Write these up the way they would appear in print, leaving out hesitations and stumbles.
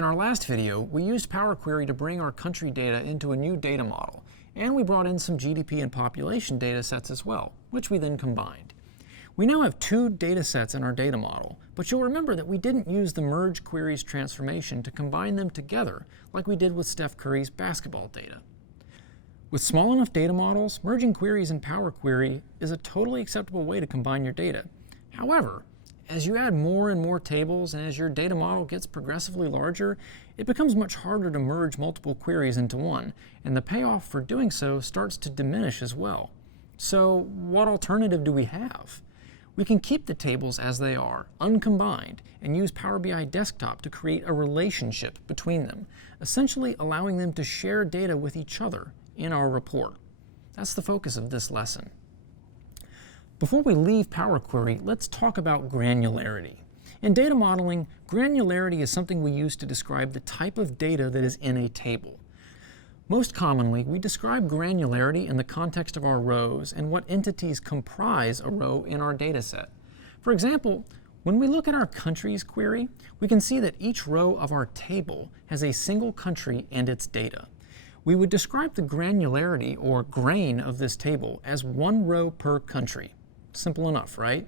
In our last video, we used Power Query to bring our country data into a new data model, and we brought in some GDP and population data sets as well, which we then combined. We now have two data sets in our data model, but you'll remember that we didn't use the merge queries transformation to combine them together like we did with Steph Curry's basketball data. With small enough data models, merging queries in Power Query is a totally acceptable way to combine your data. However, as you add more and more tables and as your data model gets progressively larger, it becomes much harder to merge multiple queries into one, and the payoff for doing so starts to diminish as well. So what alternative do we have? We can keep the tables as they are, uncombined, and use Power BI Desktop to create a relationship between them, essentially allowing them to share data with each other in our report. That's the focus of this lesson. Before we leave Power Query, let's talk about granularity. In data modeling, granularity is something we use to describe the type of data that is in a table. Most commonly, we describe granularity in the context of our rows and what entities comprise a row in our data set. For example, when we look at our countries query, we can see that each row of our table has a single country and its data. We would describe the granularity or grain of this table as one row per country. Simple enough, right?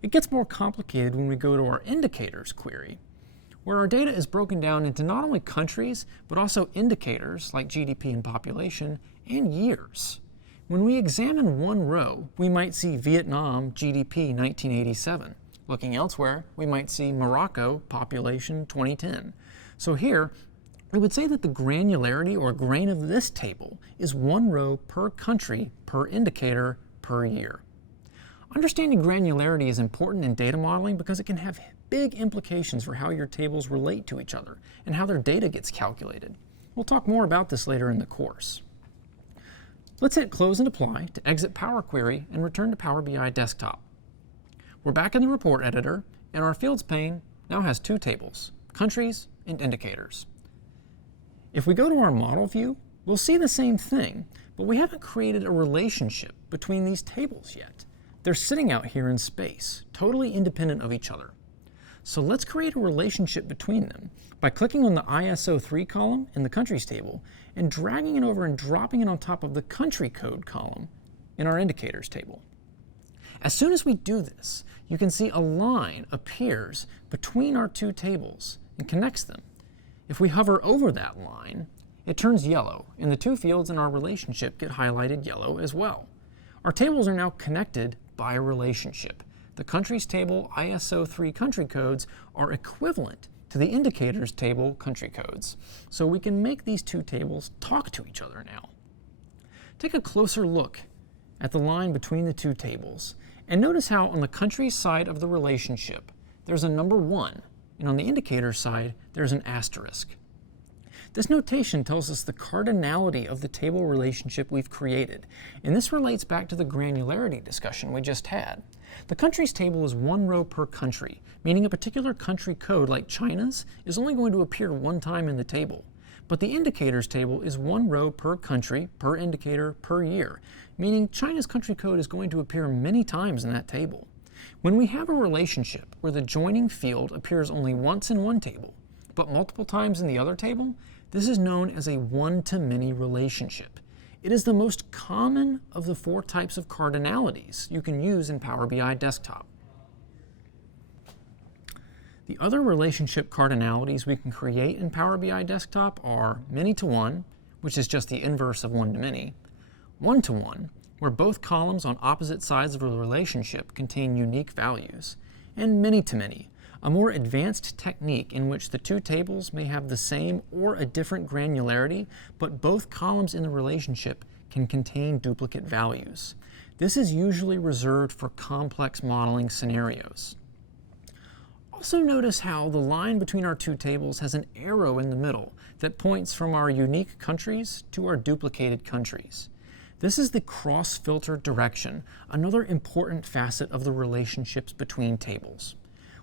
It gets more complicated when we go to our indicators query, where our data is broken down into not only countries, but also indicators like GDP and population, and years. When we examine one row, we might see Vietnam GDP 1987. Looking elsewhere, we might see Morocco population 2010. So here, we would say that the granularity or grain of this table is one row per country per indicator per year. Understanding granularity is important in data modeling because it can have big implications for how your tables relate to each other and how their data gets calculated. We'll talk more about this later in the course. Let's hit Close and Apply to exit Power Query and return to Power BI Desktop. We're back in the report editor, and our Fields pane now has two tables, countries and indicators. If we go to our model view, we'll see the same thing, but we haven't created a relationship between these tables yet. They're sitting out here in space, totally independent of each other. So let's create a relationship between them by clicking on the ISO3 column in the countries table and dragging it over and dropping it on top of the country code column in our indicators table. As soon as we do this, you can see a line appears between our two tables and connects them. If we hover over that line, it turns yellow, and the two fields in our relationship get highlighted yellow as well. Our tables are now connected by a relationship. The countries table ISO3 country codes are equivalent to the indicators table country codes. So we can make these two tables talk to each other now. Take a closer look at the line between the two tables and notice how on the countries side of the relationship there's a number 1, and on the indicators side there's an asterisk. This notation tells us the cardinality of the table relationship we've created, and this relates back to the granularity discussion we just had. The countries table is one row per country, meaning a particular country code like China's is only going to appear one time in the table. But the indicators table is one row per country, per indicator, per year, meaning China's country code is going to appear many times in that table. When we have a relationship where the joining field appears only once in one table, but multiple times in the other table, this is known as a one-to-many relationship. It is the most common of the 4 types of cardinalities you can use in Power BI Desktop. The other relationship cardinalities we can create in Power BI Desktop are many-to-one, which is just the inverse of one-to-many, one-to-one, where both columns on opposite sides of a relationship contain unique values, and many-to-many, a more advanced technique in which the two tables may have the same or a different granularity, but both columns in the relationship can contain duplicate values. This is usually reserved for complex modeling scenarios. Also notice how the line between our two tables has an arrow in the middle that points from our unique countries to our duplicated countries. This is the cross-filter direction, another important facet of the relationships between tables.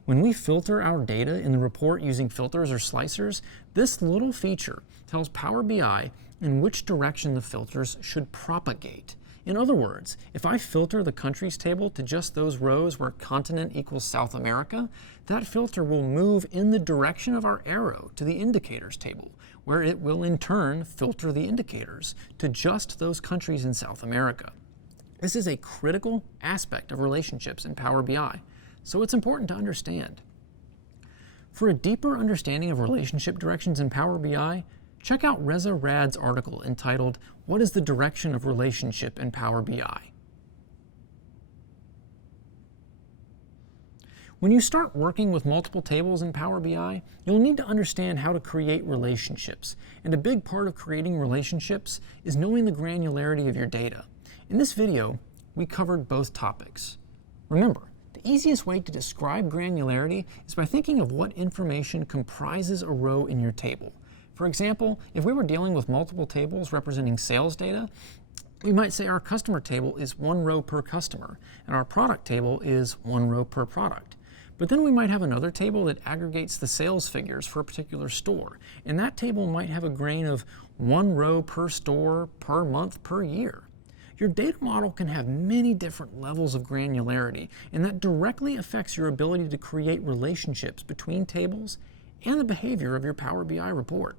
When we filter our data in the report using filters or slicers, this little feature tells Power BI in which direction the filters should propagate. In other words, if I filter the countries table to just those rows where continent equals South America, that filter will move in the direction of our arrow to the indicators table, where it will in turn filter the indicators to just those countries in South America. This is a critical aspect of relationships in Power BI, so it's important to understand. For a deeper understanding of relationship directions in Power BI, check out Reza Rad's article entitled, "What is the Direction of Relationship in Power BI?" When you start working with multiple tables in Power BI, you'll need to understand how to create relationships. And a big part of creating relationships is knowing the granularity of your data. In this video, we covered both topics. Remember, the easiest way to describe granularity is by thinking of what information comprises a row in your table. For example, if we were dealing with multiple tables representing sales data, we might say our customer table is one row per customer, and our product table is one row per product. But then we might have another table that aggregates the sales figures for a particular store, and that table might have a grain of one row per store, per month, per year. Your data model can have many different levels of granularity, and that directly affects your ability to create relationships between tables and the behavior of your Power BI report.